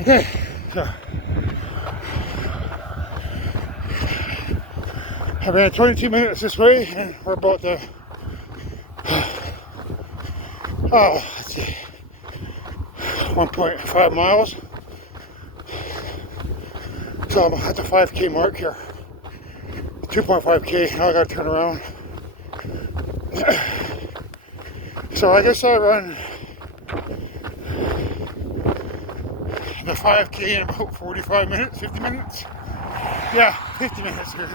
Okay, so I ran 22 minutes this way, and we're about to, let's see, 1.5 miles. So I'm at the 5K mark here. 2.5K, now I gotta turn around. So I guess I run the 5K in about 45 minutes, 50 minutes. Yeah, 50 minutes here.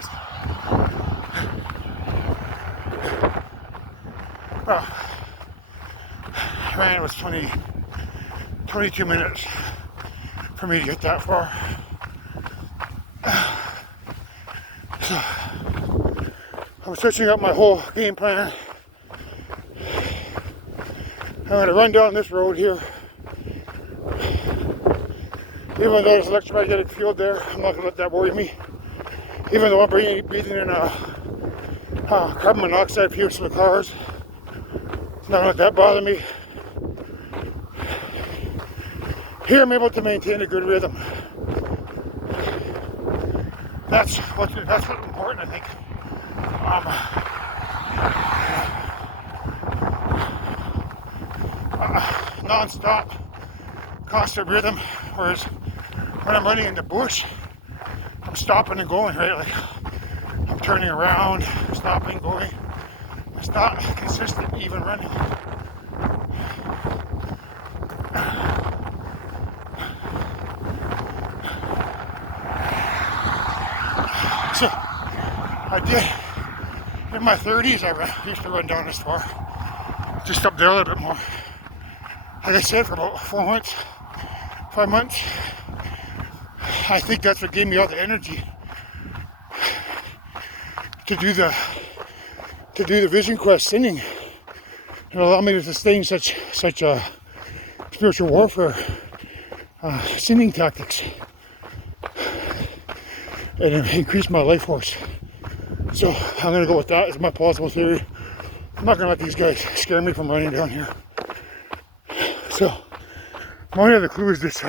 Well, I ran, it was 22 minutes for me to get that far. So I'm switching up my whole game plan. I'm gonna run down this road here. Even though there's electromagnetic field there, I'm not gonna let that worry me. Even though I'm breathing in carbon monoxide fumes from the cars, I'm not gonna let that bother me. Here I'm able to maintain a good rhythm. That's what's important, I think. Non-stop, constant rhythm. Whereas when I'm running in the bush, I'm stopping and going, right? Like I'm turning around, stopping, going. It's not consistent, even running. So I did in my 30s. I used to run down this far, just up there a little bit more. Like I said, for about 4 months, 5 months. I think that's what gave me all the energy to do the Vision Quest singing. It allowed me to sustain such spiritual warfare singing tactics, and it increased my life force. So I'm gonna go with that as my plausible theory. I'm not gonna let these guys scare me from running down here. So my only other clue is this.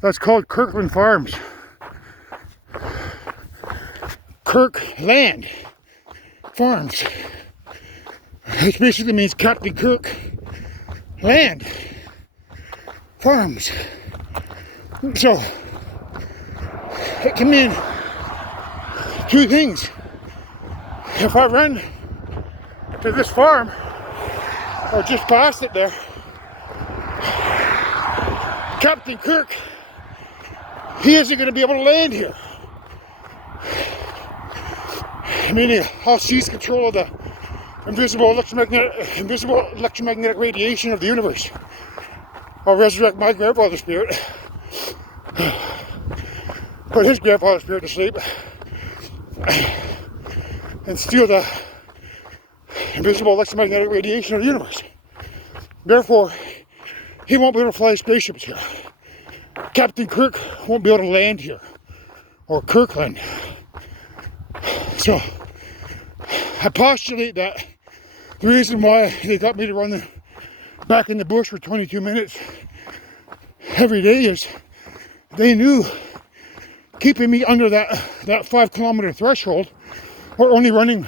That's called Kirkland Farms. Kirkland Farms. Which basically means Captain Kirk Land Farms. So it can mean two things. If I run to this farm or just past it there, Captain Kirk, he isn't going to be able to land here. Meaning I'll seize control of the invisible electromagnetic radiation of the universe. I'll resurrect my grandfather's spirit, put his grandfather's spirit to sleep, and steal the invisible electromagnetic radiation of the universe. Therefore, he won't be able to fly spaceships here. Captain Kirk won't be able to land here, or Kirkland. So, I postulate that the reason why they got me to run back in the bush for 22 minutes every day is they knew keeping me under that 5 kilometer threshold, or only running,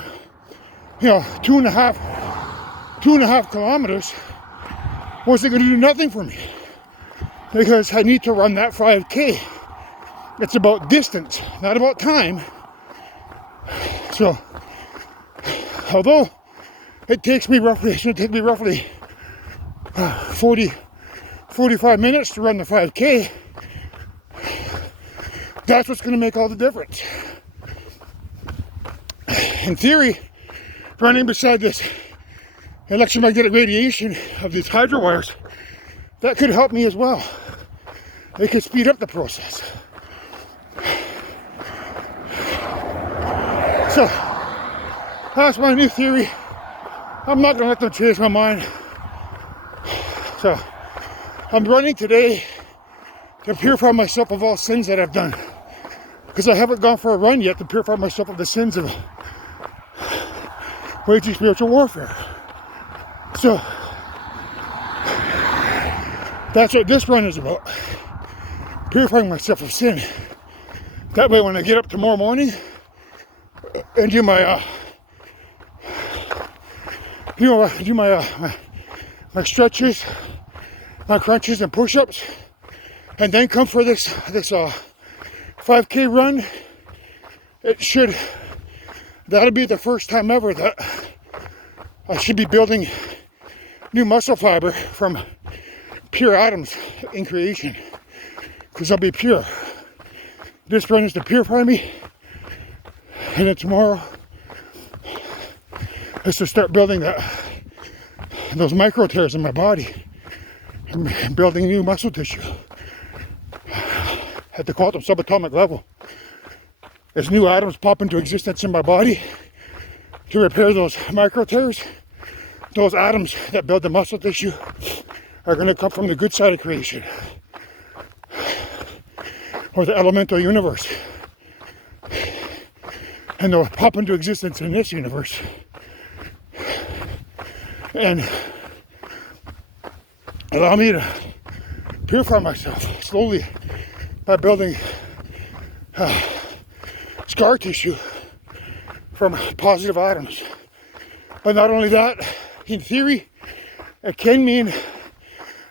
2.5 kilometers, wasn't going to do nothing for me, because I need to run that 5K. It's about distance, not about time. So, although it takes me roughly 45 minutes to run the 5K, that's what's going to make all the difference. In theory, running beside this electromagnetic radiation of these hydro wires, that could help me as well. It could speed up the process. So, that's my new theory. I'm not going to let them change my mind. So, I'm running today to purify myself of all sins that I've done. because I haven't gone for a run yet to purify myself of the sins of waging spiritual warfare. So that's what this run is about. Purifying myself of sin. That way when I get up tomorrow morning and do my my stretches, my crunches and push-ups, and then come for this 5K run, that'll be the first time ever that I should be building new muscle fiber from pure atoms in creation, because I'll be pure. This run is to purify me, and then tomorrow is to start building those micro tears in my body and building new muscle tissue at the quantum subatomic level. As new atoms pop into existence in my body to repair those micro tears, those atoms that build the muscle tissue are going to come from the good side of creation, or the elemental universe, and they'll pop into existence in this universe and allow me to purify myself slowly by building scar tissue from positive atoms. But not only that, in theory, it can mean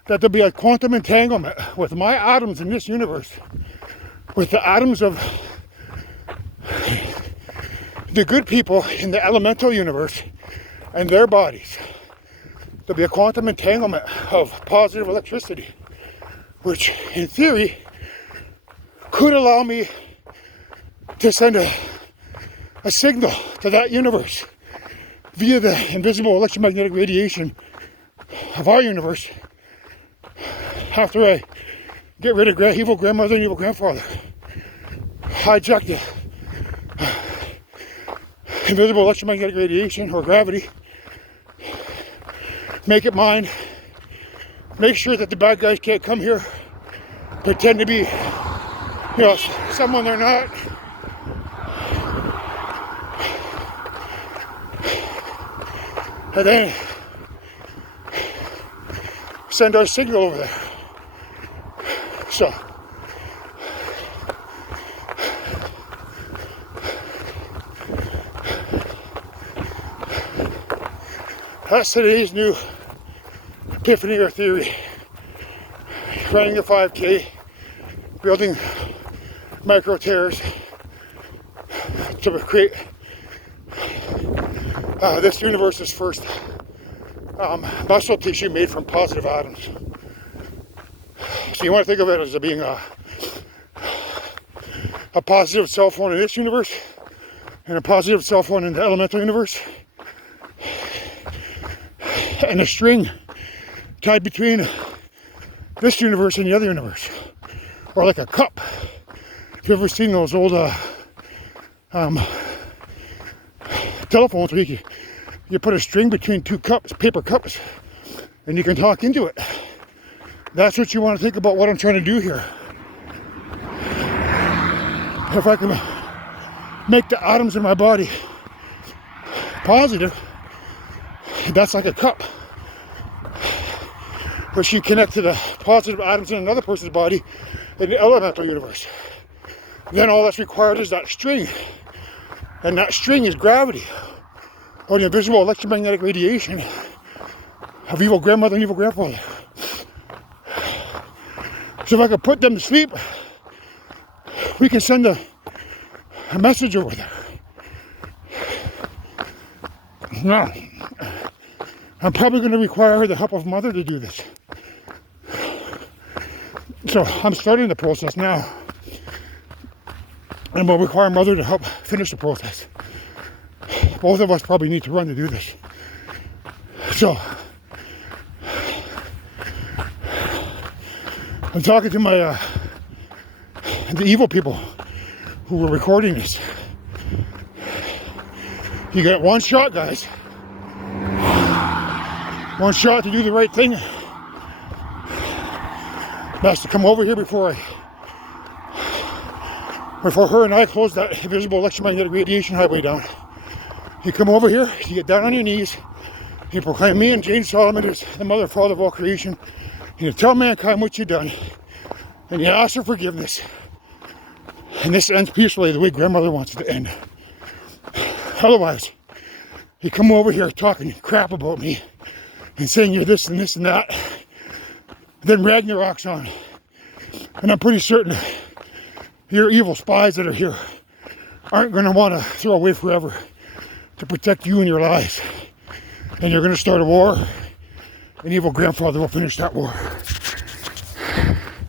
that there'll be a quantum entanglement with my atoms in this universe, with the atoms of the good people in the elemental universe and their bodies. There'll be a quantum entanglement of positive electricity, which in theory could allow me to send a signal to that universe via the invisible electromagnetic radiation of our universe after I get rid of evil grandmother and evil grandfather. Hijack the invisible electromagnetic radiation or gravity, make it mine, make sure that the bad guys can't come here, pretend to be, someone they're not. And then send our signal over there. So that's today's new epiphany or theory. Running a 5K, building micro tears to create this universe's first muscle tissue made from positive atoms. So you want to think of it as being a positive cell phone in this universe and a positive cell phone in the elemental universe, and a string tied between this universe and the other universe, or like a cup. If you've ever seen those old telephones where you put a string between two cups, paper cups, and you can talk into it. That's what you want to think about what I'm trying to do here. If I can make the atoms in my body positive, that's like a cup, which you connect to the positive atoms in another person's body in the elemental universe. Then all that's required is that string, and that string is gravity, or the invisible electromagnetic radiation of evil grandmother and evil grandfather. So if I could put them to sleep, we can send a message over there. Now, I'm probably going to require the help of mother to do this. So I'm starting the process now, and we'll require mother to help finish the process. Both of us probably need to run to do this. So I'm talking to the evil people who were recording this. You got one shot, guys. One shot to do the right thing. Best to come over here before I before her and I closed that invisible electromagnetic radiation highway down. You come over here, you get down on your knees, you proclaim me and Jane Solomon as the mother and father of all creation, you tell mankind what you've done, and you ask for forgiveness. And this ends peacefully the way grandmother wants it to end. Otherwise, you come over here talking crap about me and saying you're this and this and that, then Ragnarok's on. And I'm pretty certain your evil spies that are here aren't going to want to throw away forever to protect you and your lives. And you're going to start a war, and evil grandfather will finish that war.